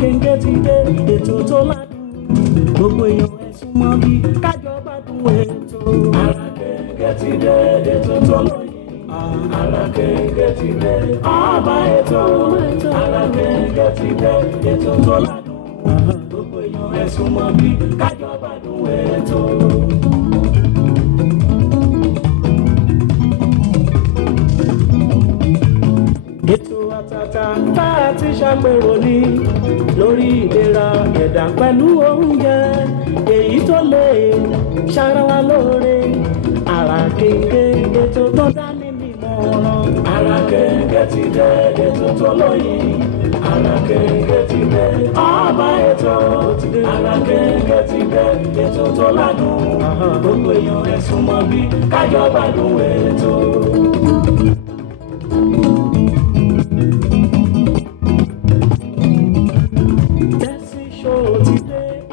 kéńké ti dé ètò tó ládùn gbogbo èèyàn ẹ súnmọ́ bí kájọ gbádùn ètò. Ara kéńké ti dé ètò tó lóyìn. Ara kéńké ti dé ọba ètò. Ara kéńké ti dé ètò tó ládùn gbogbo èèyàn ẹ súnmọ́ bí kájọ gbádùn ètò. Ètò àtàtà tá a ti ṣàpérò ní lórí ìlera ẹ̀dá pẹ̀lú oúnjẹ èyí tó lè ṣara wa lóore. Ara kéńké ètò tó dání nímọ̀ràn. Ara kéńké ti dé ètò tó lóyìn. Ara kéńké ti dé ọba ètò. Ara kéńké ti dé ètò tó ládùn gbogbo èèyàn ẹ súnmọ́ bí kájọ gbádùn ètò.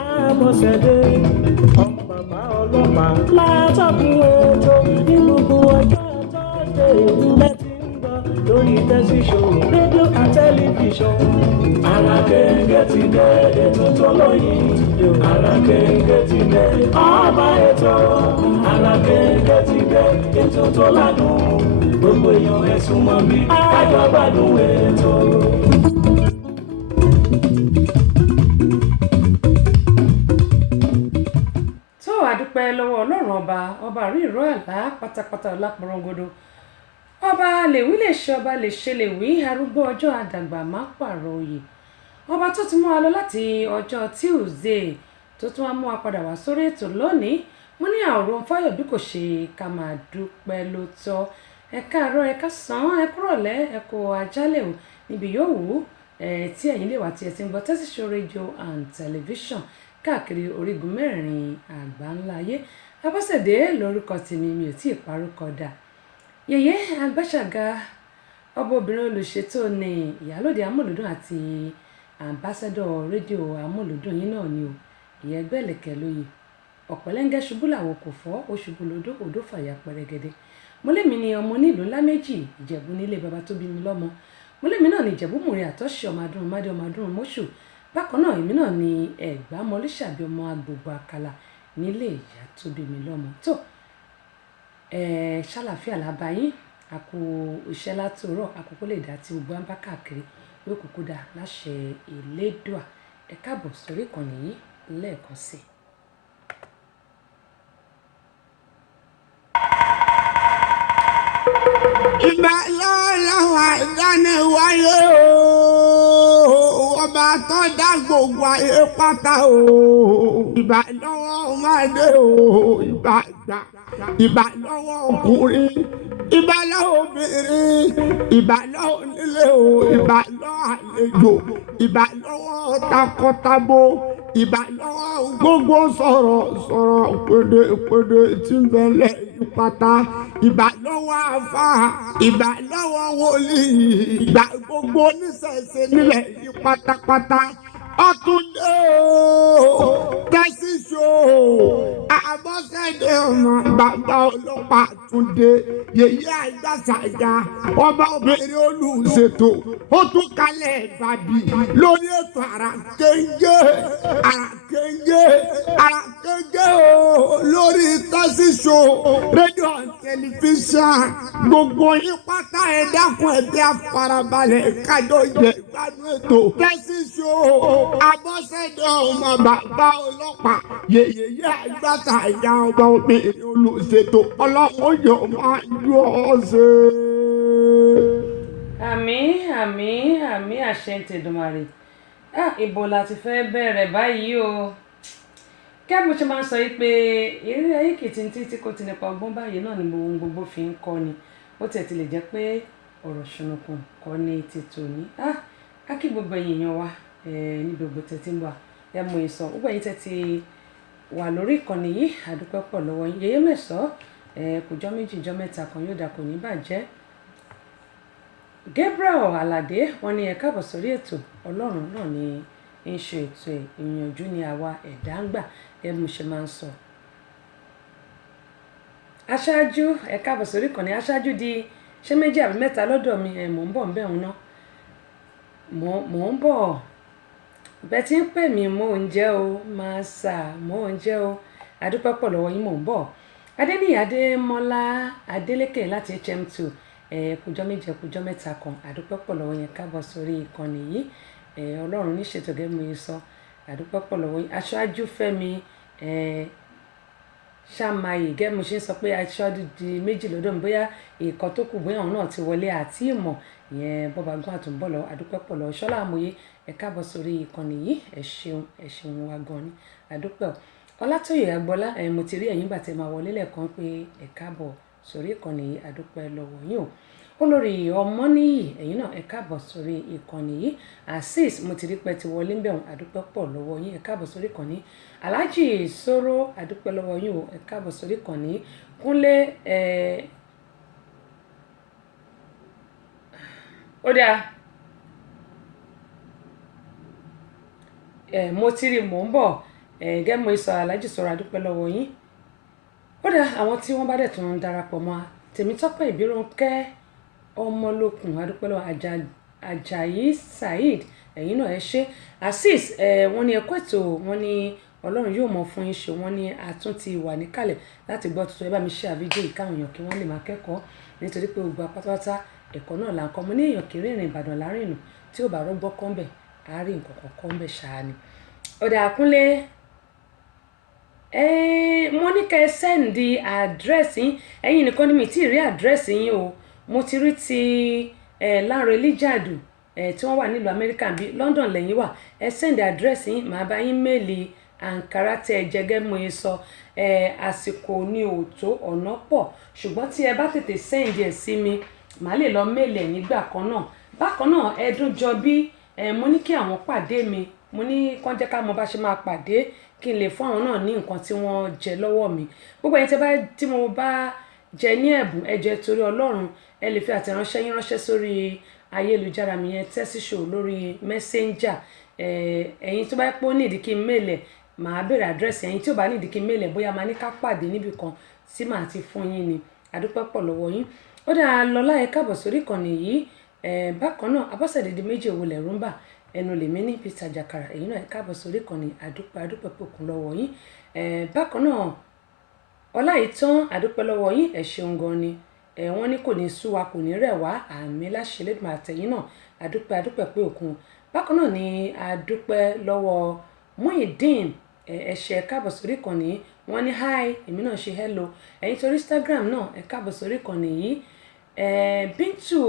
Àbọ̀sẹ̀dé ọmọ bàbá ọlọ́pàá látọ̀kùn ètò ní gbogbo ọjọ́ tọ́sídẹ̀ẹ́ lẹ́tí ń gbọ́ lórí Tẹ́sí Show rédíò and tẹlifíṣọ̀n. Ara kéńké ti dé ètò tó lóyìn. Ara kéńké ti dé ọba ètò. Ara kéńké ti dé ètò tó ládùn gbogbo èèyàn ẹ súnmọ́ bí kájọ gbádùn ètò. Adúpẹ́ lọ́wọ́ Ọlọ́run ọba rí ìró àlá pátápátá ọlápọ̀rọ̀ngodo ọba lèwí lè ṣe ọba lè ṣe lèwí arúgbó ọjọ́ àdàgbà má pààrọ̀ òye ọba tó ti mú wa lọ láti ọjọ́ Tuesday tó tún wá mú wa padà wá sórí ètò lónìí. Mo ní àwòrán fáyọ̀ bí kò ṣe ká máa dúpẹ́ ló tọ́. Ẹ káàárọ̀ ẹ káàsán ẹ kúrọ̀lẹ́ ẹ kú àjálẹ̀ o níbi yóò wù tí ẹ̀yin lè wà tí ẹ ti ń gbọ́ Tẹ́sí Show rédíò and tẹlifíṣọ̀n káàkiri orígun mẹ́rin àgbáńlá ayé. Abọ́sẹ̀dé lórúkọ tèmi, mi ò tí ì parúkọ dà. Yèyé Agbáṣàga ọba obìnrin olùṣètò ní ìyálòdì amúlùdùn àti àmbásádọ̀ rédíò amúlùdùn yín náà ni o. Ìyẹn gbẹ̀lẹ̀kẹ̀ lóye ọ̀pẹ̀lẹ́ngẹ́ ṣubú làwọn kò fọ́ ó ṣubú lódó òdó fàyà pẹrẹgẹdẹ. Mọ́lẹ́mi ni ọmọ nílùú ńlá méjì Ìjẹ̀bú nílé baba tó bí mi lọ́mọ. Mọ́lẹ́mi náà ni Ìjẹ̀bú mùrè àtọ́ṣe ọmọ adúrún mádé ọmọ adúrún mọ́ṣù. Bákan náà èmi náà ni Ẹ̀gbá mọ́lẹ́ṣàbí ọmọ agbègbè àkàlà nílé ìyá tó bí mi lọ́mọ. Tó ṣàlàfíà lábáyín àkó iṣẹ́ látòrọ̀ àkókò lè dá tí gbogbo ń bá káàkiri yóò kúkú dá láṣẹ Elédùà. Ẹ káàbọ̀ sórí ìkànnì yìí lẹ́ẹ̀kan sí i. Ìgbà lọ́wọ́ ìdáná wáyé o, ọba tó dá gbogbo ayé pátá o. Ìgbà lọ́wọ́ ọmọdé o, ìgbà lọ́wọ́ ọkùnrin, ìgbà lọ́wọ́ obìnrin, ìgbà lọ́wọ́ onílé o, ìgbà lọ́wọ́ àlejò, ìgbà lọ́wọ́ takọtabo, ìgbà lọ́wọ́ gbogbo sọ̀rọ̀ pèdè tí ń bẹ̀lẹ̀ pátá. Ìgbà lọ́wọ́ àfà, ìgbà lọ́wọ́ wòlíì, ìgbà gbogbo oníṣẹ̀ṣe nílẹ̀ yìí pátápátá. Ọ̀túndé o, Tẹ́sí Show, Àbọ̀sẹ̀dé ọmọ bàbá ọlọ́pàá Túndé, Yèyé Agbáṣàga, ọba obìnrin olùṣètò, ó tún kalẹ̀ bàbí lórí ètò Ara Kéńké o lórí Tẹ́sí Show rédíò tẹlifíṣàn. Gbogbo yín pátá ẹ dákun ẹ bí afarabalẹ̀ kájọ jẹ ìgbádùn ètò Tẹ́sí Show. Àbọ̀sẹ̀dé ọmọ bàbá ọlọ́pàá, Yèyé Agbáṣàga, ọba obìnrin olùṣètò, ọlọ́run yóò máa yọ ọ́ ṣe. Àmín àṣẹ tèdùmàrè. Ibo la ti fẹ́ bẹ̀rẹ̀ báyìí o. Kẹ́ bó ṣe máa ń sọ yìí pé eré ayé kìtìntì tí kò ti nípa ọgbọ́n báyìí náà ni ohun gbogbo fi ń kọ́ ni. Ó tiẹ̀ ti lè jẹ́ pé ọ̀rọ̀ ṣùnùkùn kọ́ ní ti tòní. Á kí gbogbo ẹ̀yin èèyàn wa ní gbogbo tẹ̀tí ń wà ẹ mú ìsọ̀ gbogbo ẹ̀yin tẹ̀tí wà lórí ìkànnì yìí àdúpẹ́ pọ̀ lọ́wọ́ yín. Yèyé mẹ́sàn kòjọ́ méjì jọ́ mẹ́ta kan yóò dà kò ní bàjẹ́. Gabriel Aládé wọ́n ní ẹ káàbọ̀ sórí ètò. Ọlọ́run náà ni ń ṣe ètò ẹ̀, ìyànjú ni àwa ẹ̀dá ń gbà ẹ mú ṣe máa ń sọ. Aṣáájú ẹ káàbọ̀ sórí ìkànnì. Aṣáájú di ṣé méjì àbí mẹ́ta lọ́dọ̀ mi mò ń bọ̀ ń bẹ̀ ń ná mò ń bọ̀ bẹ́ẹ̀ tí ń pè mí mò ń jẹ́ o máa sà mò ń jẹ́ o àdúpẹ́ pọ̀ lọ́wọ́ yín mò ń bọ̀ adéníyì adémọ́lá adélékè láti HM2 kùjọ́ méje kùjọ́ mẹ́ta kan àdúpẹ́ pọ̀ lọ́wọ́ yẹn káàbọ̀ sórí ìkànnì yìí ọlọ́run ní ṣètò gẹ́gẹ́ mi sọ àdúpẹ́ pọ̀ lọ́wọ́ yín aṣáájú fẹ́mi ṣàmáyé gẹ́gẹ́ mo ṣe ń sọ pé aṣáájú di méjì lọ́dọ̀ mi bóyá ìkan tó kù bóyá àwọn náà ti wọlé àti ìmọ̀ ìyẹn bọ́ba gún àtúnbọ̀ lọ àdúpẹ́ pọ̀ lọ́wọ́ ṣọ́lá àmọye ẹ káàbọ̀ sórí ìkànnì yìí ẹ ṣeun wa gan ni àdúpẹ́ ọlátòyè agbọ́lá mo ti rí ẹ̀yìn bàtẹ́ máa wọlé lẹ́ẹ̀kan pé ẹ káàbọ̀ sórí ìkànnì yìí àdúpẹ́ lọ́wọ́ yín o olórí ọmọnìyí ẹ̀yin náà ẹ káàbọ̀ sórí ìkànnì yìí azeez mo ti rí pé ti wọlé ń bẹ̀ wọ́n àdúpẹ́ pọ̀ lọ́wọ́ yín ẹ káàbọ̀ sórí ìkànnì alhaji soro àdúpẹ́ lọ́wọ́ yín o ẹ káàbọ̀ sórí ìkànnì kúnlé ó dáa mo ti rí mò ń bọ̀ gẹ́gẹ́ mo sọ alhaji soro àdúpẹ́ lọ́wọ́ yín ó dáa àwọn tí wọ́n bá dẹ̀ tún darapọ̀ mọ́ Tèmítọ́pẹ́ Ìbírónkẹ́ ọmọlókun adúpẹ́lọ́ Ajayi Saheed ẹ̀yin náà ẹ ṣé Azeez wọ́n ní ẹ̀kọ́ ètò wọ́n ní ọlọ́run yóò mọ̀ fún yín ṣe wọ́n ní àtún ti wà níkàlẹ̀ láti gbọ́ tuntun ẹ bá mi ṣe àfídíò ìkáwọn èèyàn kí wọ́n lè máa kẹ́kọ̀ọ́ nítorí pé gbogbo pátápátá ẹ̀kọ́ náà là ń kọ́ mo ní èèyàn kiri ìrìn Ìbàdàn láàrin ìlú tí ò bá rọ́gbọ́ kọ́ńbẹ̀ àárín nǹkan kan kọ́ńbẹ̀ ṣáá ni. ọ̀dà àkúnlé mo ní kẹ́ ẹ sẹ́ǹdì àdírẹ́sì yín ẹ̀yin nìkan ni mi ti rí àdírẹ́sì yín o mo ti rí ti Láńre Líjàdù tí wọ́n wà nílùú Amẹ́ríkà bíi London lẹ́yìn wà ẹ sẹ́ǹdì àdírẹ́sì yín màá bá yín méèlì àǹkárá tẹ́ ẹ jẹ́gẹ́ mo yín sọ àsìkò ní òótọ́ ọ̀nà pọ̀ ṣùgbọ́n tí ẹ bá tètè sẹ́ǹdì ẹ̀ sí mi màá lè lọ méèlì ẹ̀ nígbà kan náà bákan náà ẹdún jọ bí mo ní kí àwọn pàdé mi mo ní kán jẹ́ ká mọ bá ṣe máa pàdé kí n lè fún àwọn náà ní nǹkan tí wọ́n jẹ lọ́wọ́ mi gbogbo ẹ̀yin tí mo bá jẹ ní ẹ̀bùn ẹ jẹ́ torí Ọlọ́run ẹ lè fi àtẹ̀ránṣẹ́ yín ránṣẹ́ sórí ayélujára mi yẹn Tessy Show lórí Messenger ẹ̀yin tó bá pọ́ nídìí kí n méèlẹ̀ màá bèrè àdírẹ́sì ẹ̀yin tí ò bá nídìí kí n méèlẹ̀ bóyá máa ní ká pàdé níbì kan tí màá ti fún yín ni àdúpẹ́ pọ̀ lọ́wọ́ yín ó dáa lọ́lá ẹ káàbọ̀ sórí ìkànnì yìí bákan náà Abọ́sẹ̀dé méjì òwò lẹ̀rú ń bà ẹnu lèmi ní Peter Jakara ẹ̀yin náà ẹ káàbọ̀ sórí ìkànnì àdúpẹ́ pòkun lọ́wọ́ yín bákan náà Ọláìtàn àdúpẹ́ lọ́wọ́ yín ẹ ṣeun gan ni wọ́n ní kò ní sú wa kò ní rẹ̀ wá àmì láṣẹ lẹ́dùn àtẹ̀yìn náà àdúpẹ́ pé òkun bákan náà ni àdúpẹ́ lọ́wọ́ Muideen ẹ ṣé káàbọ̀ sórí ìkànnì wọ́n ní hi èmi náà ṣe hello ẹ̀yin torí Instagram náà ẹ káàbọ̀ sórí ìkànnì yìí Bintu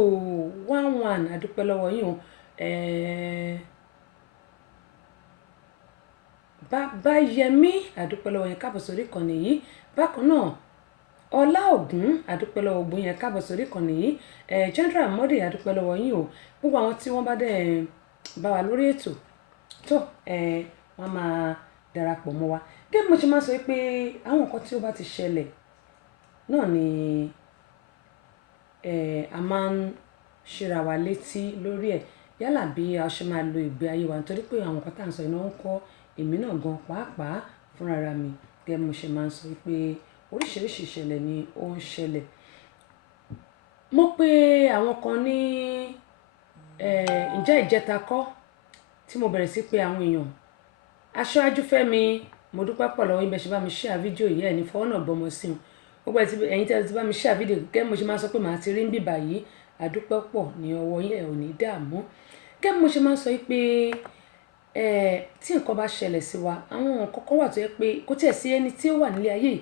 11 àdúpẹ́ lọ́wọ́ yín o Báyẹmí àdúpẹ́ lọ́wọ́ yẹn káàbọ̀ sórí ìkànnì yìí bákan náà Ọlá Ògún àdúpẹ́ lọ́wọ́ Ògún yẹn káàbọ̀ sórí ìkànnì yìí General Modi àdúpẹ́ lọ́wọ́ yín o gbogbo àwọn tí wọ́n bá dẹ̀ bá wa lórí ètò tó wọ́n máa darapọ̀ mọ́ wa gẹ́gẹ́ mo ṣe máa sọ pé àwọn nǹkan tí ó bá ti ṣẹlẹ̀ náà ni a máa ń ṣíra wa létí lórí ẹ̀ yálà bí a ṣe máa lo ìgbé ayé wa nítorí pé àwọn nǹkan tá à ń sọ iná ń kọ́ èmi náà gan pàápàá fúnra mi gẹ́gẹ́ mo ṣe máa ń sọ pé oríṣiríṣi ìṣẹ̀lẹ̀ ni ó ń ṣẹlẹ̀ mo pè àwọn kan ní ǹjẹ́ ìjẹta kọ́ tí mo bẹ̀rẹ̀ sí pé àwọn èèyàn aṣáájú Fẹ́mi mo dúpẹ́ pọ̀ lọ́wọ́ ibẹ̀ ṣe bá mi share fídíò yìí ẹ̀ ní fọwọ́ náà gbọmọ sí wọn gbogbo ẹ̀yin tẹ́ ti bá mi share fídíò gẹ́gẹ́ mo ṣe máa sọ pé màá ti rí ń bìbà yìí àdúpẹ́ pọ̀ ní ọwọ́ yín ẹ̀ ò ní dààmú gẹ́gẹ́ mo ṣe máa sọ pé tí nǹkan bá ṣẹlẹ̀ sí wa àwọn kọ̀ọ̀kan wà tó yẹ pé kò tiẹ̀ sí ẹni tí ó wà nílé ayé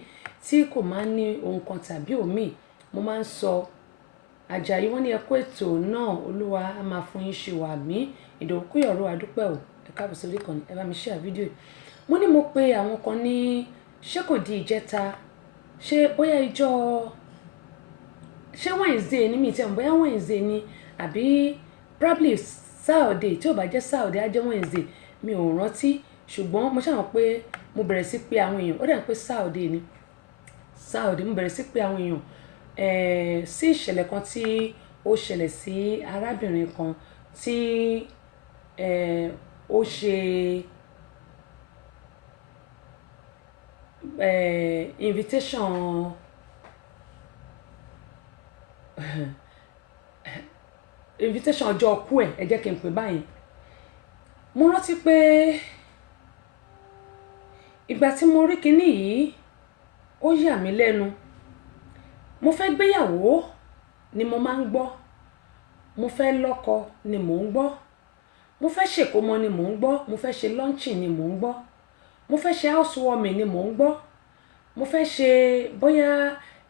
tí kò máa ń ní ohun kan tàbí òmíì mo máa ń sọ Àjàyí wọ́n ní ẹ kú ètò náà Olúwa á máa fún yín ṣe wà mí Ìdòwú Kúyọ̀rọ̀ àdúpẹ́ ò ẹ káàbọ̀ sórí ìkànnì ẹ bá mi share fídíò mo ní mo pe àwọn kan ní ṣé kò di ìjẹta ṣé bóyá ṣé Wednesday ní mi tẹ̀ bóyá Wednesday ni àbí probably Saturday tí ò bá jẹ́ Saturday á jẹ́ Wednesday mi ò rántí ṣùgbọ́n mo ṣàwọn pé mo bẹ̀rẹ̀ sí pé àwọn èèyàn ó dà pé Saturday ni Saturday mo bẹ̀rẹ̀ sí pé àwọn èèyàn sí ìṣẹ̀lẹ̀ kan tí ó ṣẹlẹ̀ sí arábìnrin kan tí ó ṣe invitation ọjọ́ ọkú ẹ̀ jẹ́ kí n pè báyìí mo rántí pé ìgbà tí mo rí kinní yìí ó yà mí lẹ́nu. Mo fẹ́ gbéyàwó ni mo máa ń gbọ́, mo fẹ́ lọ́kọ ni mò ń gbọ́, mo fẹ́ ṣèkómọ ni mò ń gbọ́, mo fẹ́ ṣe launching ni mò ń gbọ́, mo fẹ́ ṣe housewarming ni mò ń gbọ́, mo fẹ́ ṣe bóyá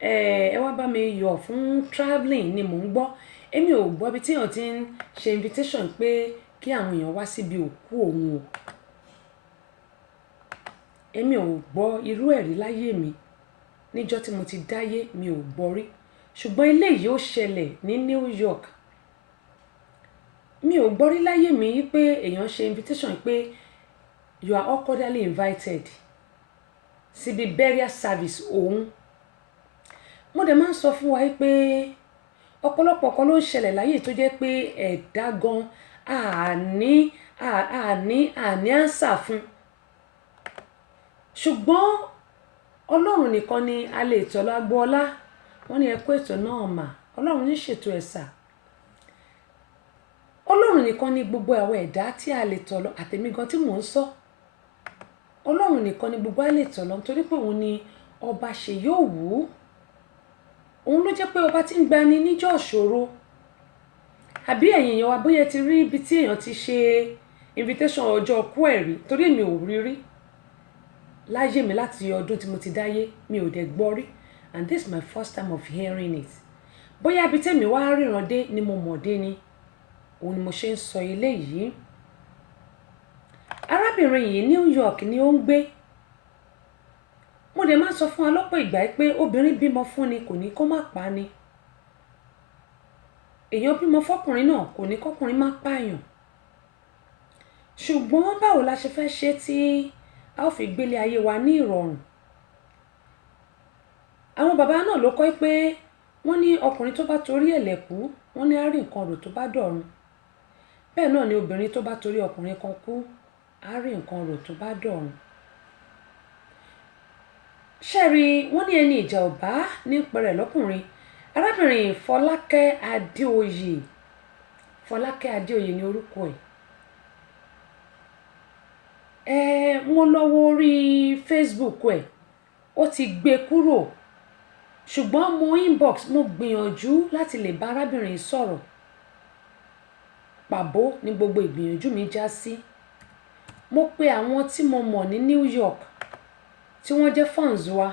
ẹ wá bá mi yọ̀ fún travelling ni mò ń gbọ́. Èmi ò gbọ́ bí tí èèyàn ti ń ṣe invitation pé kí àwọn èèyàn wá síbi òkú òun o. Èmi ò gbọ́ irú ẹ̀rí láyé mi. Níjọ́ tí mo ti dáyé mi ò gbọ́ rí. Ṣùgbọ́n eléyìí ó ṣẹlẹ̀ ní New York. Mi ò gbọ́ rí láyé mi pé èèyàn ṣe invitation pé you are all cordially invited síbi burial service òun. Mo dẹ̀ máa ń sọ fún wa pé ọ̀pọ̀lọpọ̀ kan ló ń ṣẹlẹ̀ láyé tó jẹ́ pé ẹ̀dá gan àní ànsà fún. Ṣùgbọ́n Ọlọ́run nìkan ni a lè tọ̀ lọ agbo ọlá. Wọ́n ní ẹ kó ètò náà mà. Ọlọ́run ní ṣètò ẹ̀sà. Ọlọ́run nìkan ni gbogbo àwọn ẹ̀dá tí a lè tọ̀ lọ, àtẹ̀mí gan tí mò ń sọ. Ọlọ́run nìkan ni gbogbo a lè tọ̀ lọ nítorí pé òun ni ọba ṣe yóò wù. Òun ló jẹ́ pé ọba tí ń gbani níjọ́ ìṣòro. Àbí ẹ̀yin èèyàn wa bóyá ti rí ibi tí èèyàn ti ṣe invitation ọjọ́ ọkú ẹ̀rí torí èmi ò rí rí. Láyé mi láti ọdún tí mo ti dáyé mi ò dẹ̀ gbọ́ rí, and this is my first time of hearing it. Bóyá ibi tèmi wá ríran dé ni mo mọ̀ dé ni òun ni mo ṣe ń sọ eléyìí. Arábìnrin yìí New York ni ó ń gbé. Mo dẹ̀ máa sọ fún wa lọ́pọ̀ ìgbà pé obìnrin bímọ fún ni kò ní kó má pa ni. Èèyàn bímọ fọ́kùnrin náà kò ní kọ́kùnrin má pààyàn. Ṣùgbọ́n báwo la ṣe fẹ́ ṣe tí a ó fi gbélé ayé wa ní ìrọ̀rùn? Àwọn bàbá náà ló kọ́ pé wọ́n ní ọkùnrin tó bá torí ẹ̀lẹ́kú wọ́n ní á rí nǹkan rò tó bá dọ̀run. Bẹ́ẹ̀ náà ni obìnrin tó bá torí ọkùnrin kan kú á rí nǹkan rò tó bá dọ̀run. Ṣẹ́rí wọ́n ní ẹni ìjà ọ̀bá ní pẹ̀rẹ̀ lọ́kùnrin. Arábìnrin Fọlákẹ́ Adéoyè. Fọlákẹ́ Adéoyè ni orúkọ ẹ̀. Mo lọ wo orí Facebook ẹ̀, ó ti gbé kúrò. Ṣùgbọ́n mo inbox mo gbìyànjú láti lè bá arábìnrin sọ̀rọ̀. Pàbó ni gbogbo ìgbìyànjú mi já sí. Mo pe àwọn tí mo mọ̀ ní New York tí wọ́n jẹ́ fans wa,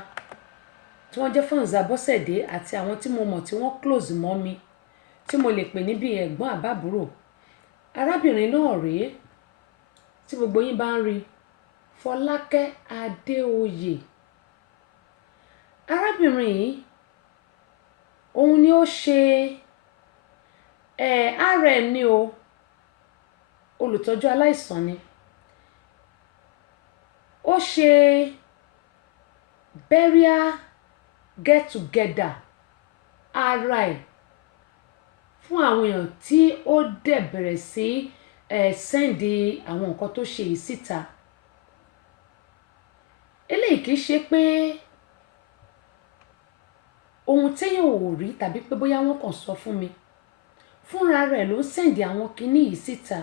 tí wọ́n jẹ́ fans Abọ́sẹ̀dé àti àwọn tí mo mọ̀ tí wọ́n close mọ́ mi tí mo lè pè ní bí ẹ̀gbọ́n àbábúrò. Arábìnrin náà rèé tí gbogbo yín bá ń rí, Fọlákẹ́ Adéoyè. Arábìnrin yìí òun ni ó ṣe RN ni o, olùtọ́jú aláìsàn ni. Ó ṣe burial get together ara ẹ̀ fún àwọn èèyàn tí ó dẹ̀ bẹ̀rẹ̀ sí sẹ́ndì àwọn nǹkan tó ṣe yìí síta. Eléyìí kìí ṣe pé ohun téèyàn ò rí tàbí pé bóyá wọ́n kàn sọ fún mi. Fúnra rẹ̀ ló ń sẹ́ndì àwọn kinní yìí síta.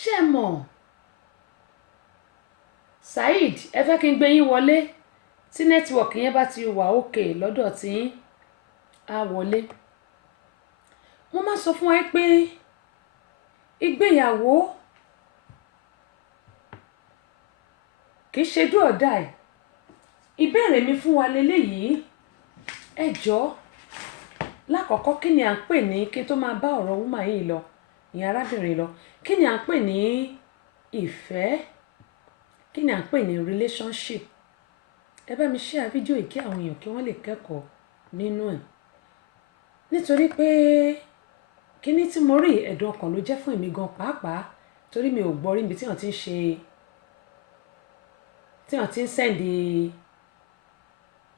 Ṣé mọ̀? Saheed, ẹ fẹ́ kí n gbé yín wọlé tí nẹ́tíwọ̀kì yẹn bá ti wà òkè lọ́dọ̀ tí yín á wọlé. Mo máa sọ fún wa pé ìgbéyàwó kì í ṣe do or die. Ìbéèrè mi fún wa leléyìí. Ẹ jọ̀ọ́, lákọ̀ọ́kọ́ kí ni à ń pè ní kí n tó máa bá ọ̀rọ̀ woman yìí lọ, ìyẹn arábìnrin lọ. Kí ni à ń pè ní ìfẹ́? Kí ni à ń pè ní relationship? Ẹ bá mi share fídíò yìí kí àwọn èèyàn kí wọ́n lè kẹ́kọ̀ọ́ nínú ẹ̀. Nítorí pé kíní tí mo rí ẹ̀dùn ọkàn ló jẹ́ fún èmi gan pàápàá torí mi ò gbọ́ rí ibi tí wọ́n ti ń ṣe, tí wọ́n ti ń sẹ́ndì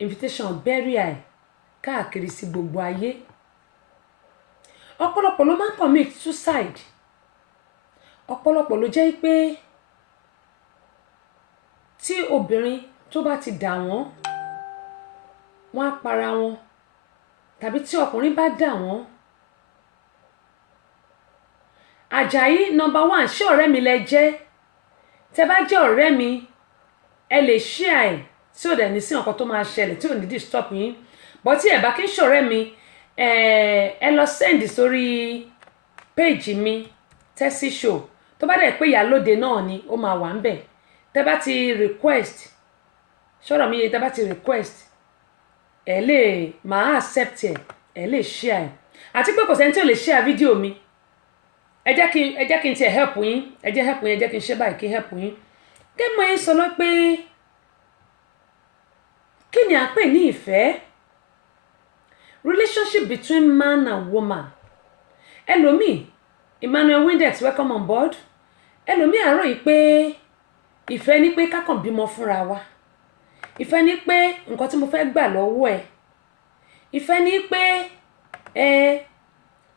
invitation burial káàkiri sí gbogbo ayé. Ọ̀pọ̀lọpọ̀ ló máa ń commit suicide. Ọ̀pọ̀lọpọ̀ ló jẹ́ pé tí obìnrin tó bá ti dà wọ́n, wọ́n á para wọn. Tàbí tí ọkùnrin bá dà wọ́n, Àjàyí number 1 ṣé ọ̀rẹ́ mi lẹ jẹ́? Tẹ́ bá jẹ́ ọ̀rẹ́ mi ẹ lè share ẹ̀ tí ò dẹ̀ ní sí nǹkan tó máa ṣẹlẹ̀ tí ò ní disturb yín, but tí ẹ bá kí ń ṣọ̀rẹ́ mi ẹ lọ send sórí page mi Tessy Show, tó bá dẹ̀ pé Ìyálóde náà ni ó máa wà ń bẹ̀. Tẹ́ bá ti request ṣọ́rọ̀ mi yẹ, tẹ́ bá ti request ẹ lè máa accept ẹ lè share ẹ̀, àti pé kò sẹ́ni tí ò lè share fídíò mi. ẹ jẹ́ kí n tiẹ̀ help yín, ẹ jẹ́ kí n ṣe báyìí kí n help yín. Kí mo yín sọ lọ pé kí ni à ń pè ní ìfẹ́? Relationship between man and woman. Ẹlòmíì, Emmanuel Windex, welcome on board. Ẹlòmíì àárọ̀ yìí pé ìfẹ́ ni pé ká kàn bímọ fúnra wa. Ìfẹ́ ni pé nǹkan tí mo fẹ́ gbà lọ́wọ́ ẹ̀. Ìfẹ́ ni pé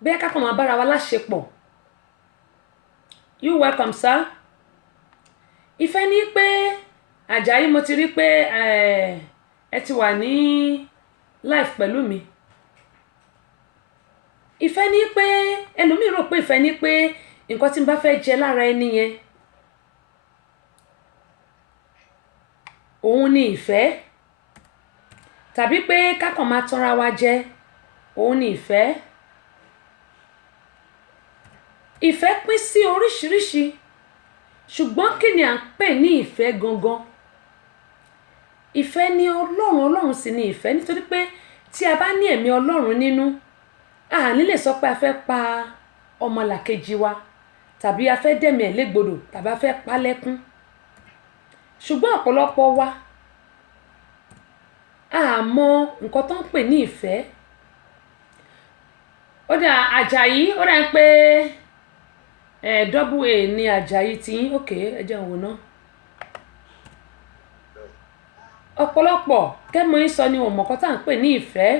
bẹ́ẹ̀ ká kàn máa bára wa láṣepọ̀. You welcome, sir. Ìfẹ́ ni pé Àjàyí, mo ti rí pé ẹ ti wà ní life pẹ̀lú mi. Ìfẹ́ ni pé ẹlòmíì rò pé ìfẹ́ ni pé nǹkan tí n bá fẹ́ jẹ lára ẹni yẹn òun ni ìfẹ́, tàbí pé ká kàn máa tanra wa jẹ òun ni ìfẹ́. Ìfẹ́ pín sí oríṣiríṣi, ṣùgbọ́n kí ni à ń pè ní ìfẹ́ gangan? Ìfẹ́ ni Ọlọ́run sì ni ìfẹ́, nítorí pé tí a bá ní ẹ̀mí Ọlọ́run nínú, a ní lè sọ pé a fẹ́ pa ọmọlàkejì wa, tàbí a fẹ́ dẹ̀mí ẹ̀ légbodò, tàbí a fẹ́ pa lẹ́kún. Ṣùgbọ́n ọ̀pọ̀lọpọ̀ wa a mọ nǹkan tó ń pè ní ìfẹ́. Ó dà Àjàyí, ó dà pé double A ni Àjàyí tí yín. Ok, ẹ jẹ́ n wò ná. Ọ̀pọ̀lọpọ̀ kẹ́mọ̀ yín sọ ni òun mọ̀kọ́ tá à ń pè ní ìfẹ́,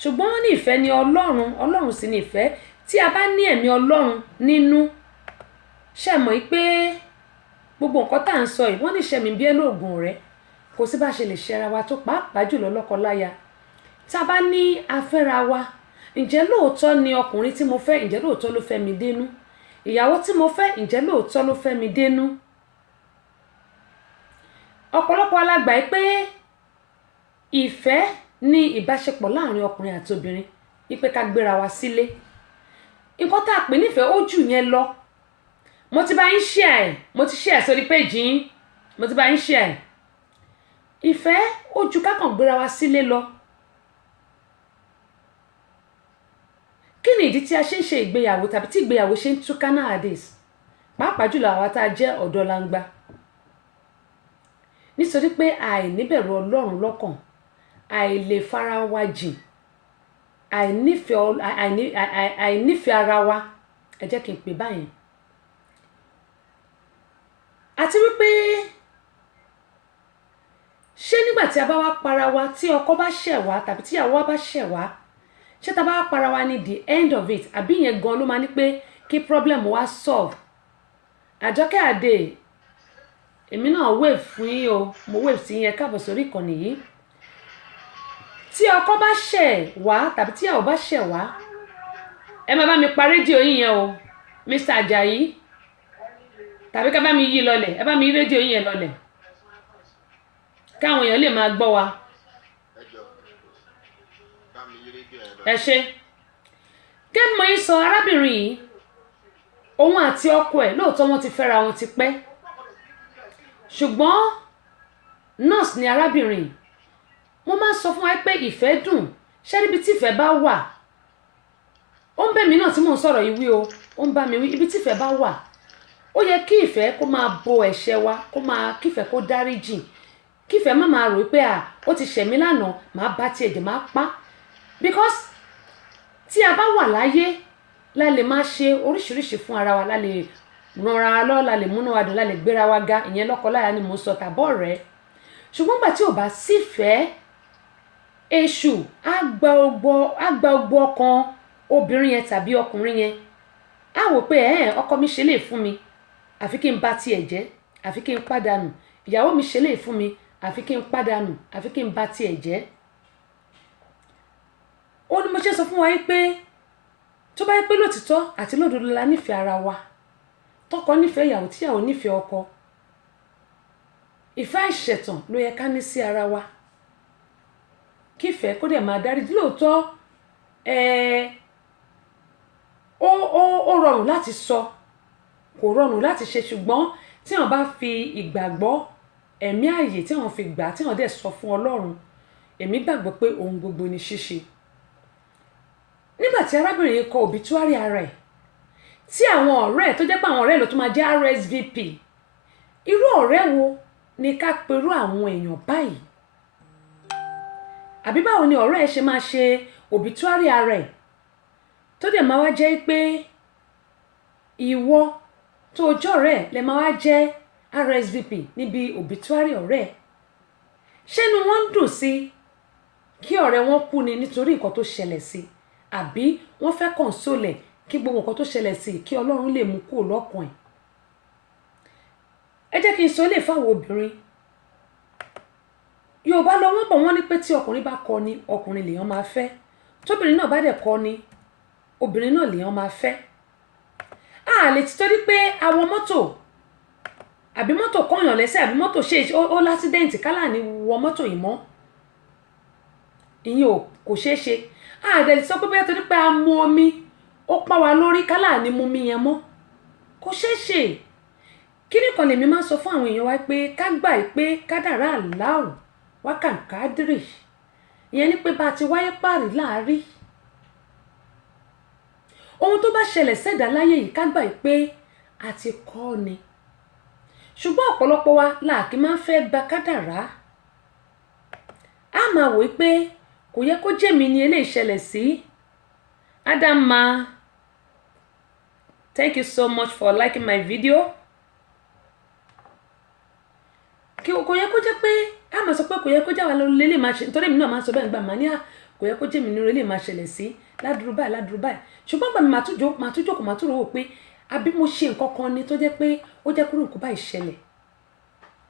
ṣùgbọ́n wọ́n ní ìfẹ́ ni Ọlọ́run sì ni ìfẹ́. Tí a bá ní ẹ̀mí Ọlọ́run nínú, ṣe mọ̀ pé gbogbo nǹkan tá à ń sọ yìí, wọ́n ní ìṣẹ̀mí bí ẹlòògùn rẹ̀, kò sí bá ṣe lè ṣe ara wa tó, pàápàá jùlọ lọ́kọláya. Tá a bá ní afẹ́ra wa, ǹjẹ́ lóòótọ́ ni ọkùnrin tí mo fẹ́, ǹjẹ́ lóòótọ́ ló fẹ́ mi dénú? Ìyàwó tí mo fẹ́, ǹjẹ́ lóòótọ́ ló fẹ́ mi dénú? Ọ̀pọ̀lọpọ̀ alágbà yìí pé ìfẹ́ ní ìbáṣepọ̀ láàrin ọkùnrin àti obìnrin, ipe ká gbéra wa sílé. Nǹkan tá a pè nífẹ̀ẹ́ ó jù yẹn lọ. Mo ti bá yín share ẹ̀, mo ti share sórí page yín, mo ti bá yín share ẹ̀. Ìfẹ́ ó ju ká kàn gbéra wa sílé lọ. Kí ni ìdí tí a ṣe ń ṣe ìgbéyàwó, tàbí tí ìgbéyàwó ṣe ń túká nowadays, pàápàá jùlọ àwa tá a jẹ́ ọ̀dọ́langba? Nítorí pé àìníbẹ̀rù Ọlọ́run lọ́kàn, àìlè fara wa jìn, àìnífẹ̀ẹ́ ara wa, ẹ jẹ́ kí n pè báyìí. Àti wípé ṣé nígbà tí a bá wá para wa, tí ọkọ bá ṣẹ̀ wá tàbí tí ìyàwó bá ṣẹ̀ wá, ṣé tá bá wá para wa ní the end of it, àbí yẹn gan ló máa ní pé kí problem wa solve? Àjọkẹ́ Àdè, èmi náà wave fún yín o, mo wave sí yín, ẹ káàbọ̀ sórí ìkànnì yìí. Tí ọkọ bá ṣẹ̀ wá tàbí tí ìyàwó bá ṣẹ̀ wá, ẹ má bá mi pa rédíò yín yẹn o, Mr. Àjàyí, tàbí ká bá mi yí lọlẹ̀, ẹ bá mi yí rédíò yín yẹn lọlẹ̀, káwọn èèyàn lè máa gbọ́ wa. Ẹ ṣé. Kẹ́mọ̀ yín sọ arábìnrin yìí, òun àti ọkọ ẹ̀ lóòótọ́ wọ́n ti fẹ́ra wọn ti pẹ́, ṣùgbọ́n nurse ni arábìnrin yìí. Mo máa ń sọ fún wa pé ìfẹ́ dùn, ṣé níbi tí ìfẹ́ bá wà, ó ń bẹ̀ mí náà tí mò ń sọ̀rọ̀ yìí wí o, ó ń bá mi wí, ibi tí ìfẹ́ bá wà, ó yẹ kí ìfẹ́ kó máa bo ẹ̀ṣẹ̀ wa, kí ìfẹ́ kó dáríjì, kí ìfẹ́ má máa rò pé ó ti ṣẹ̀ mí lánàá, màá bá tiẹ̀ jẹ́, máa pa. Because tí a bá wà láyé, la lè máa ṣe oríṣiríṣi fún ara wa, la lè ran ara wa lọ́wọ́, la lè múnú wa dùn, la lè gbéra wa ga, ìyẹn lọ́kọláya ni mò ń sọ, tàbọ̀ rẹ̀. Ṣùgbọ́n gbà tí ò bá sífẹ̀ẹ́, èṣù á gba ogbó ọkàn obìnrin yẹn tàbí ọkùnrin yẹn. Á wò pé ọkọ mi ṣe lè fún mi, àfi kí n bá tiẹ̀ jẹ́, àfi kí n pàdánù. Ìyàwó mi ṣe lè fún mi, àfi kí n pàdánù, àfi kí n bá tiẹ̀ jẹ́. Ó ní mo ṣe sọ fún wa pé tó bá yẹ pé lótìtọ́ àti lódodo la nífẹ̀ẹ́ ara wa, tọkọ nífẹ̀ẹ́ ìyàwó tíyàwó nífẹ̀ẹ́ ọkọ, ìfẹ́ àìṣẹ̀tàn ló yẹ ká ní sí ara wa, kífẹ̀ẹ́ kó dẹ̀ máa dáríjì. Lóòótọ́ ó rọrùn láti sọ, kò rọrùn láti ṣe, ṣùgbọ́n tí wọ́n bá fi ìgbàgbọ́ ẹ̀mí ààyè tí wọ́n fi gbà tí wọ́n dẹ̀ sọ fún Ọlọ́run, èmi gbàgbọ́ pé ohun gbogbo ni ṣíṣe. Nígbà tí arábìnrin yìí kọ obituary ara ẹ̀, tí àwọn ọ̀rẹ́ tó jẹ́ pé àwọn ọ̀rẹ́ ló tún máa jẹ́ RSVP, irú ọ̀rẹ́ wo ni ká perú àwọn èèyàn báyìí? Àbí báwo ni ọ̀rẹ́ ẹ̀ ṣe máa ṣe obituary ara ẹ̀ tó dẹ̀ máa wá jẹ́ pé ìwọ tó jọ́ ọ̀rẹ́ lẹ máa wá jẹ́ RSVP níbi obituary ọ̀rẹ́ ẹ̀? Ṣé inú wọn dùn sí kí ọ̀rẹ́ wọn kú ni nítorí nǹkan tó ṣẹlẹ̀ sí, àbí wọ́n fẹ́ console kí gbogbo nǹkan tó ṣẹlẹ̀ sí kí Ọlọ́run lè mú kúrò lọ́kàn ẹ̀? Ẹ jẹ́ kí n sọ ilé fáwọn obìnrin. Yorùbá lọ wọ́n bọ̀ wọ́n ní pé tí ọkùnrin bá kọ ni ọkùnrin lèèyàn máa fẹ́, tóbìnrin náà bá dẹ̀ kọ ni obìnrin náà lèèyàn máa fẹ́. A lè ti torí pé àwọn mọ́tò àbí mọ́tò kọ̀yàn lẹ́sẹ̀ àbí mọ́tò ṣe ó lásídẹ́ǹtì kálà ní wọ mọ́tò yìí mọ́, ìyẹn kò ṣeé ṣe. A dẹ̀ lè sọ pé bóyá torí pé a mu omi ó pọ́n wa lórí kálà ní mú mi yẹn mọ́, kò ṣeé ṣe. Kí nìkan lèmi máa ń sọ fún àwọn èèyàn wa pé ká gbà pé kádàrá Allahu wákàǹkádìrì, ìyẹn ni pé bá a ti wáyé páàrí láàrí. Ohun tó bá ṣẹlẹ̀ sẹ́dá láyé yìí ká gbà pé a ti kọ́ ni, ṣùgbọ́n ọ̀pọ̀lọpọ̀ wa làákì máa ń fẹ́ gba kádàrá. A máa wò pé kò yẹ kó jẹ́ mi ni eléyìí ṣẹlẹ̀ sí. Adama, thank you so much for liking my video. Kò yẹ kó jẹ́ pé a máa sọ pé kò yẹ kó jẹ́ wa lórí lélẹ̀ máa ṣe, nítorí èmi náà máa ń sọ bẹ́ẹ̀ gbà máa ní kò yẹ kó jẹ́ mi ní orí lè máa ṣẹlẹ̀ sí ládùúrú báyìí. Ṣùgbọ́n gbà mí máa tún jókòó máa tún rò pé àbí mo ṣe nǹkan kan ni tó jẹ́ pé ó jẹ́ kúrò nǹkan báyìí ṣẹlẹ̀.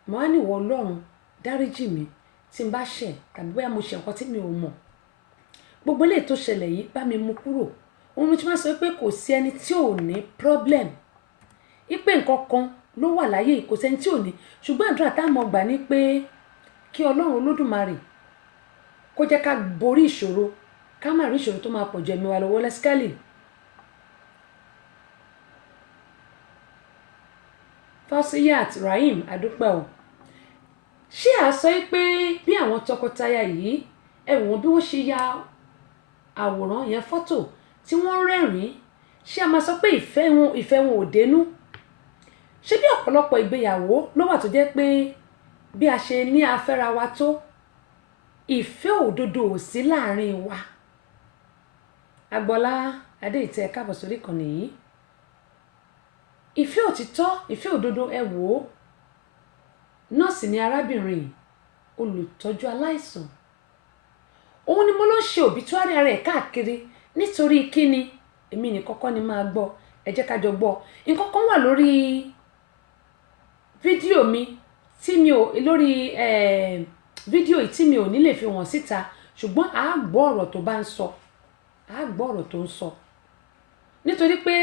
Mo wá ní ìwọ Ọlọ́run dáríjì mi tí n bá ṣẹ̀, tàbí bóyá mo ṣe nǹkan tí mi ò mọ̀. Gbogbo eléyìí tó ṣẹlẹ̀ yìí bá mi mú kúrò. Ohun tí máa sọ pé kò sí ẹni tí ò ní problem, ipe nǹkan kan ló wà láyé, kò sẹ́ni tí ò ní. Ṣùgbọ́n àdúrà tá a mọ̀ gbà ní pé kí Ọlọ́run Olódùmarè kó jẹ́ ká borí ìṣòro, ká má rí ìṣòro tó máa pọ̀ jù ẹ̀mí wa lọ́wọ́ lẹ́síkálì. Fausiyat Rahim adúpẹ́ o. Ṣé a sọ pé bí àwọn tọkọtaya yìí ẹ wò wọ́n bí wọ́n ṣe ya àwòrán yẹn fọ́tò tí wọ́n rẹ́rìn-ín, ṣé a máa sọ pé ìfẹ́ wọn ò dénú? Ṣé bí ọ̀pọ̀lọpọ̀ ìgbéyàwó ló wà tó jẹ́ pé bí a ṣe ní afẹ́ra wa tó, ìfẹ́ òdodo ò sí láàrin wa? Agbọ́lá Adéìtẹ́ káàbọ̀ sórí ìkànnì yìí. Ìfẹ́ òtítọ́, ìfẹ́ òdodo, ẹ wò ó. Nọ́ọ̀sì ni arábìnrin olùtọ́jú aláìsàn. Òun ni mo lọ ṣe obituary rẹ̀ káàkiri nítorí kíni èmi ní kọ́kọ́ ni máa gbọ́, ẹ jẹ́ ká jọ gbọ́. Nǹkan kan wà lórí fídíò mi tí mi ò lórí fídíò yìí tí mi ò ní lè fi wọ̀n síta, ṣùgbọ́n a gbọ́ ọ̀rọ̀ tó bá ń sọ, a gbọ́ ọ̀rọ̀ tó ń sọ. Nítorí pé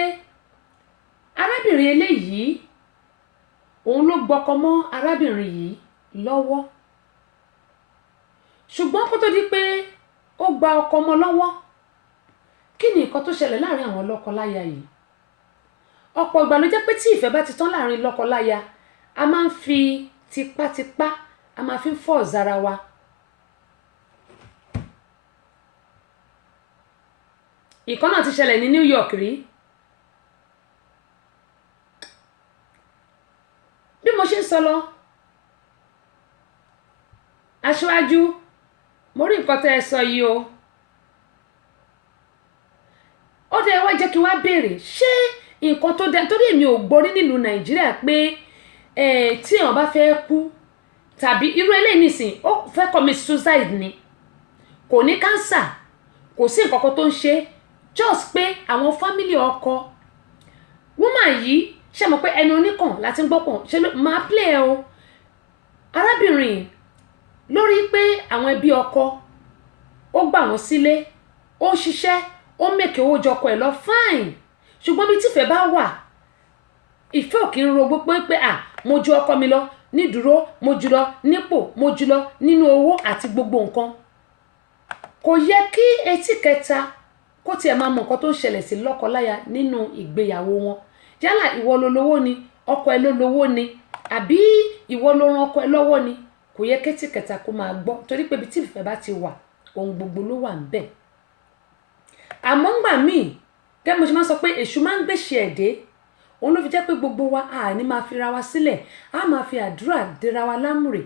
arábìnrin eléyìí òun ló gbọ́kọ mọ́ arábìnrin yìí lọ́wọ́, ṣùgbọ́n kó tó di pé ó gba ọkọ mọ́ lọ́wọ́, kí ni nǹkan tó ṣẹlẹ̀ láàrin àwọn lọ́kọláya yìí? Ọ̀pọ̀ ìgbà ló jẹ́ pé tí ìfẹ́ bá ti tán láàrin lọ́kọláya, a máa ń fi tipátipá a máa fi ń force ara wa. Ìkan náà ti ṣẹlẹ̀ ní New York rí. Bí mo ṣe ń sọ lọ, aṣáájú, mo rí nǹkan tẹ́ ẹ sọ yìí o. Ó dẹ̀ wá jẹ́ kí wá béèrè, ṣé nǹkan tó dá, torí èmi ò gbọ́ rí nílùú Nàìjíríà pé tí èèyàn bá fẹ́ kú tàbí irú eléyìí nìsín ó fẹ́ commit suicide ni, kò ní cancer, kò sí nǹkan kan tó ń ṣe, just pé àwọn family ọkọ woman yìí ṣe mọ̀ pé ẹnu oníkàn láti ń gbọ́kàn ṣe ló máa play ẹ o. Arábìnrin lórí pé àwọn ẹbí ọkọ ó gbà wọ́n sílé, ó ṣiṣẹ́, ó mèkè owó jọkọ ẹ̀ lọ fine ṣùgbọ́n bí tífẹ̀ bá wà ìfẹ́ ò kí ń rogbó pé mo ju ọkọ mi lọ nídúró mo jù lọ nípò mo jù lọ nínú owó àti gbogbo nǹkan kò yẹ kí etí kẹta kó tiẹ̀ máa mọ nǹkan tó ń ṣẹlẹ̀ sí lọ́kọláya nínú ìgbéyàwó wọn yálà ìwọ ló lówó ni ọkọ ẹ ló lówó ni àbí ìwọ ló ran ọkọ ẹ lọ́wọ́ ni kò yẹ kétí kẹta kó máa gbọ́ torí pé ibi tí ìfẹ́ bá ti wà ohun gbogbo ló wà ńbẹ̀ àmọ́ ńgbà míì gẹ́gẹ́ mo ṣe máa sọ pé èṣù máa ń gbèsè ẹ̀dẹ́ òun ló fi jẹ́ pé gbogbo wa a ní máa fi ra wa sílẹ̀ a máa fi àdúrà dira wa lámùrè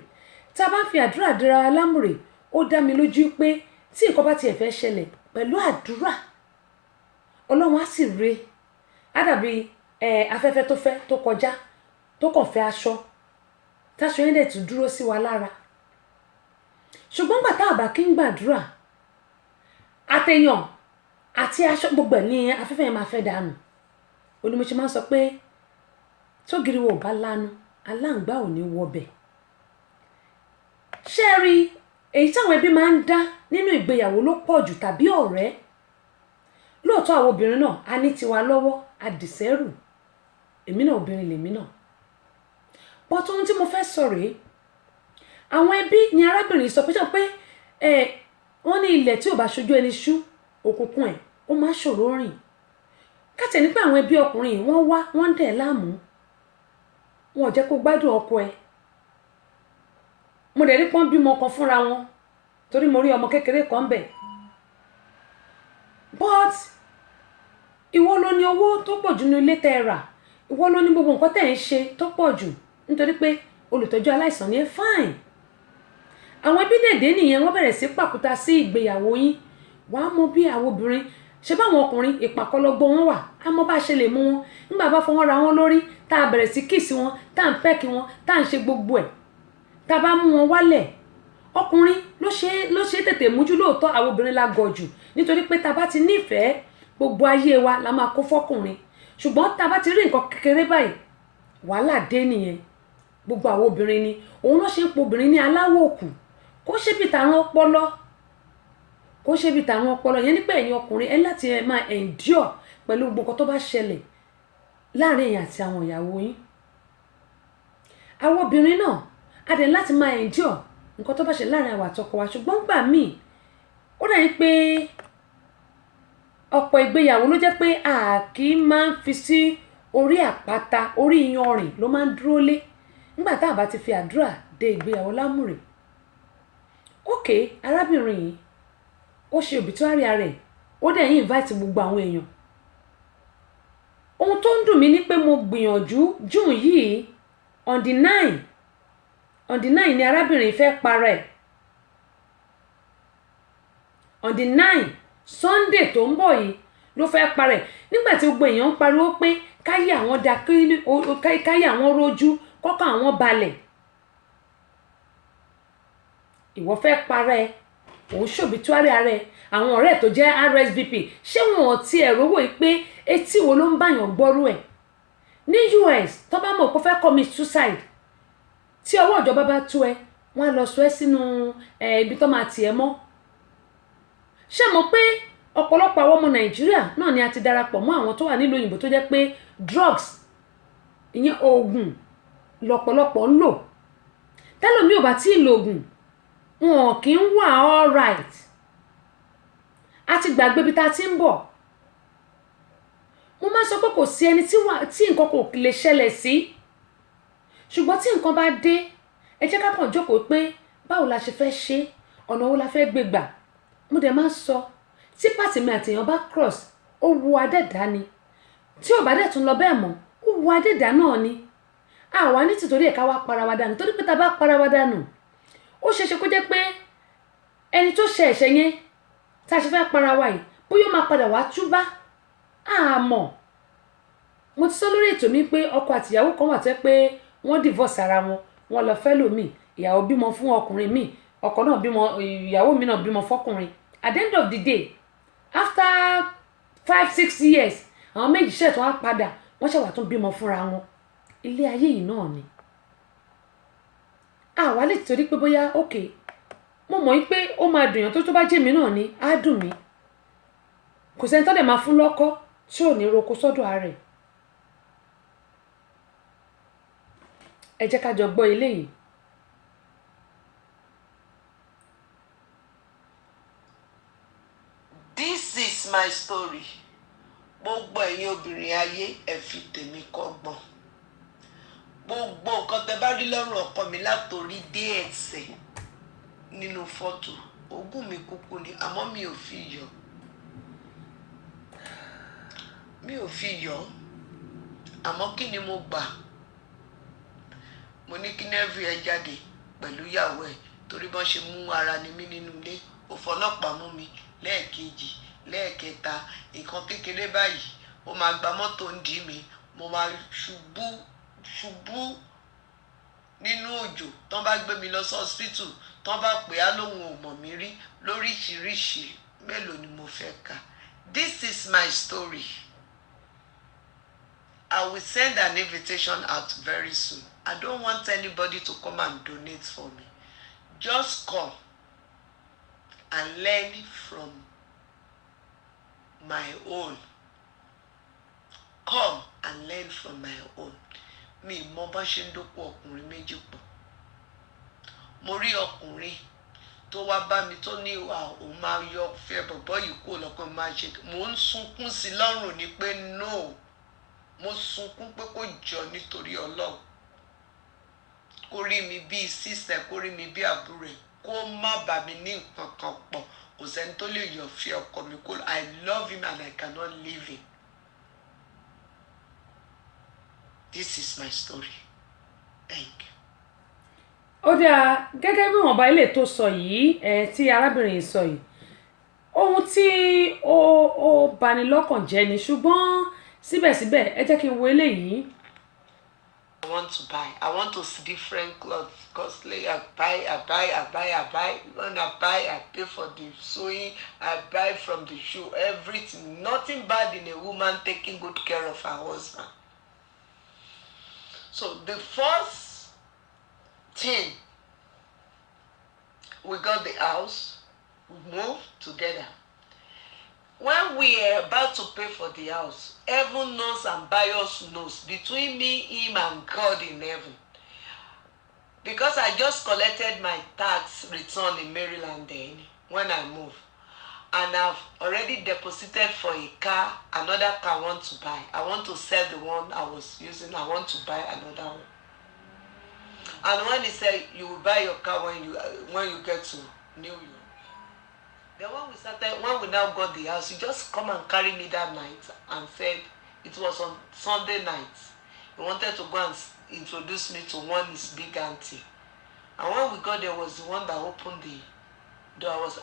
tá a bá fi àdúrà dira wa lámùrè ó dá mi lójú pé tí nǹkan bá tiẹ̀ fẹ́ ṣẹlẹ̀ pẹ̀lú àdúrà ọlọ́run á sì re á dàbí afẹ́fẹ́ tó fẹ́ tó kọjá tó kàn fẹ́ aṣọ táṣọ yẹn dẹ̀ tún dúró sí wa lára ṣùgbọ́n gbà tá a bá kí ń gbàdúrà àtẹ̀yàn àti aṣọ gbogbo ẹ̀ ní afẹ́fẹ́ yẹn máa fẹ́ dànù onímọ̀ṣẹ́ máa ń sọ pé tógiri wo bá lanu aláǹgbá ò ní wọbẹ̀ ṣé ẹ rí èyí táwọn ẹbí máa ń dá nínú ìgbéyàwó ló pọ̀ jù tàbí ọ̀rẹ́ lóòótọ́ àwọn obìnrin náà a ní tiwa lọ́wọ́ a dìsẹ́rù èmi náà obìnrin lèmi náà bọ́tọ̀ ohun tí mo fẹ́ sọ rèé àwọn ẹbí ni arábìnrin sọ pé wọ́n ní ilẹ̀ tí ò bá ṣojú ẹni ṣú òkùnkùn ẹ̀ ó máa ṣòro rìn kátẹ̀ nípa àwọn ẹbí ọkùnrin yìí wọ́n wá wọ́n ń dẹ̀ láàmú wọn ò jẹ́ kó gbádùn ọkọ ẹ̀ mo dẹ̀ rí pọ́n bímọ kan fúnra wọn torí mo rí ọmọ kékeré kan bẹ̀ but ìwọ ló ní owó tó pọ̀ jù ní ilé tẹ́ ẹ rà ìwọ ló ní gbogbo nǹkan tẹ́ ẹ ń ṣe tó pọ̀ jù nítorí pé olùtọ́jú aláìsàn ni ẹ fine àwọn ẹbí dẹ̀dẹ̀ nìyẹn wọ́n bẹ̀rẹ̀ sí pàkúta sí ìgbéyàwó yín wàá mọ bí àwọn obìnrin ṣe báwọn ọkùnrin ìpàkọlọgbọ wọn wà á mọ bá ṣe lè mú wọn nígbà bá fọwọ́n ra wọn lórí tá a bẹ̀rẹ̀ sí kìsì wọn tá a ń pẹ́kì wọn tá a ń ṣe gbogbo ẹ̀ tá a bá mú wọn wálẹ̀ ọkùnrin ló ṣe tètè mújú lóòótọ́ àwọn obìnrin la gọ̀ jù nítorí pé tá a bá ti nífẹ̀ẹ́ gbogbo ayé wa la máa kó fọ́kùnrin ṣùgbọ́n tá a bá ti rí nǹkan kékeré báyìí wàhálà dé nìyẹn gbogbo àwọn obìnrin ni òun ló ṣe ń po obìnrin ní aláwọ̀ òkú kó ṣe bí tàwọn ọpọlọ kó ṣe bí tàwọn ọpọlọ yẹn nípa ẹ̀yin ọkùnrin ẹ láti máa endure pẹ̀lú gbogbo nǹkan tó bá ṣẹlẹ̀ láàrin ẹ̀yin àti àwọn ìyàwó yín àwọn obìnrin náà a dẹ̀ láti máa endure nǹkan tó bá ṣẹlẹ̀ láàrin àwọn àtọkọ wa ṣùgbọ́n gbà míì ó dà yín pé ọ̀pọ̀ ìgbéyàwó ló jẹ́ pé a kì í máa ń fi sí orí àpáta orí iyanrìn ló máa ń dúró lé nígbà tá a bá ti fi àdúrà de ìgbéyàwó lámùrè ókè arábìnrin yìí ó ṣe òbítúárì rẹ̀ ó dẹ̀ yín invite gbogbo àwọn èèyàn ohun tó ń dùn mí ni pé mo gbìyànjú June yìí on the 9 ni arábìnrin fẹ́ para ẹ̀ on the 9 Sunday tó ń bọ̀ yìí ló fẹ́ para ẹ̀ nígbà tí gbogbo èèyàn ń pariwo pé káyé àwọn da káyé àwọn rojú kọ́kàn àwọn balẹ̀ ìwọ fẹ́ para ẹ̀ òun ṣòbítúárì ara ẹ̀ àwọn ọ̀rẹ́ tó jẹ́ RSVP ṣé wọn ò tiẹ̀ rówó yìí pé etí wo ló ń báyàn gbọ́rú ẹ̀ ní US tó bá mọ̀ kó fẹ́ commit suicide tí ọwọ́ ìjọba bá tú ẹ wọ́n á lọ sọ ẹ́ sínú ibi tó máa tì ẹ́ mọ́ ṣé mọ̀ pé ọ̀pọ̀lọpọ̀ àwọn ọmọ Nàìjíríà náà ni a ti darapọ̀ mọ́ àwọn tó wà nílùú òyìnbó tó jẹ́ pé drugs ìyẹn oògùn lọ́pọ̀lọpọ̀ ń lò tẹ́lòmí ò bá tí ì lo oògùn wọn kì í wà all right a ti gbàgbé bí ta ti ń bọ̀ mo máa sọ pé kò sí ẹni tí nǹkan kò lè ṣẹlẹ̀ sí ṣùgbọ́n tí nǹkan bá dé ẹ jẹ́ ká kàn jókòó pé báwo la ṣe fẹ́ ṣe ọ̀nà wo la fẹ́ gbé gbà mo dẹ̀ máa ń sọ tí pàtì mi àtèèyàn bá cross ó wu adẹ́dá ni tí ò bá dẹ̀ tún lọ bẹ́ẹ̀ mọ́ ó wu adẹ́dá náà ni àwa ní tìtorí ẹ̀ka wá para wa dànù torí pé ta bá para wa dànù ó ṣeéṣe kó jẹ́ pé ẹni tó ṣe ẹ̀ṣẹ̀ yẹn tá a ṣe fẹ́ para wa yìí bóyá ó máa padà wá túbá àmọ́ mo ti sọ lórí ètò mi pé ọkọ àtìyàwó kan wà tẹ́ pé wọ́n divorce ara wọn lọ fẹ́ lòmíì ìyàwó bímọ fún ọkùnrin míì ọkọ náà bímọ ìyàwó mi náà bímọ fọkùnrin at the end of the day after 5-6 years àwọn méjì ṣètò wá padà wọ́n ṣàwà tún bímọ fúnra wọn ilé ayé yìí náà ni àwa lè torí pé bóyá okay mo mọ̀ pé ó máa dùn yàn tó bá jẹ́ mi náà ni á dùn mí kò sẹ́ni tó dẹ̀ máa fún lọ́kọ́ tí ò ní roko sọ́dọ̀ ààrẹ. ẹ jẹ́ ká jọ gbọ́ eléyìí. This is my story. Gbogbo ẹ̀yin obìnrin ayé ẹ fi tèmi kọ́gbọ́n. Gbogbo nǹkan tẹ́ bá rí lọ́rùn ọkọ mi látòrí dé ẹsẹ̀ nínú fọ́tò ogún mi kúkú ni àmọ́ mi ò fi yọ̀. Mi ò fi yọ̀ àmọ́ kí ni mo gbà? Mo ní kí nẹ́ẹ̀fì ẹ jáde pẹ̀lú ìyàwó ẹ̀ torí bọ́n ṣe mú ara ni mí nínú ilé. Òfọlọ́pàá mú mi lẹ́ẹ̀kejì lẹ́ẹ̀kẹta nǹkan kékeré báyìí ó máa gba mọ́tò ń dì mí mo máa ṣubú nínú òjò tán bá gbé mi lọ sí hospital tán bá pè á lóhun ò mọ̀ mí rí lóríṣiríṣi mélòó ni mo fẹ́ kà. This is my story. I will send an invitation out very soon. I don't want anybody to come and donate for me. Just come and learn from my own. Come and learn from my own. Mi mọ bá ṣe ń dópò ọkùnrin méjì pọ̀. Mo rí ọkùnrin tó wá bá mi tó ní ìwà òun máa yọ fẹ́ bọ̀bọ́ yìí kó lọ́kàn máa ṣe. Mo ń sunkún sí lọ́rùn ni pé no. Mo sunkún pé kó jọ nítorí Ọlọ́run. Kó rí mi bí sísẹ̀, kó rí mi bí àbúrò ẹ̀. Kó má bà mí ní nǹkan kan pọ̀. Kò sẹ́ni tó lè yọ̀ fi ọkọ mi kó. I love him and I cannot leave him. This is my story. Thank you. Ó dáa gẹ́gẹ́ bí wọ́n bá ilé tó sọ yìí tí arábìnrin yìí sọ yìí ohun tí ó bani lọ́kàn jẹ́ ni ṣùgbọ́n síbẹ̀síbẹ̀ ẹ jẹ́ kí n wo eléyìí. I want to buy. I want to see different clothes. Costly. I buy. When I buy, I pay for the sewing. I buy from the shoe. Everything. Nothing bad in a woman taking good care of her husband. So the first thing, we got the house. We moved together. When we are about to pay for the house, heaven knows and bios knows, between me, him, and God in heaven. Because I just collected my tax return in Maryland then, when I moved. And I've already deposited for a car, another car I want to buy. I want to sell the one I was using. I want to buy another one. And when he said, you will buy your car when you get to New York. Then when we now got the house, he just come and carry me that night and said, it was on Sunday night. He wanted to go and introduce me to one his big auntie. And when we got there was the one that opened the door. I was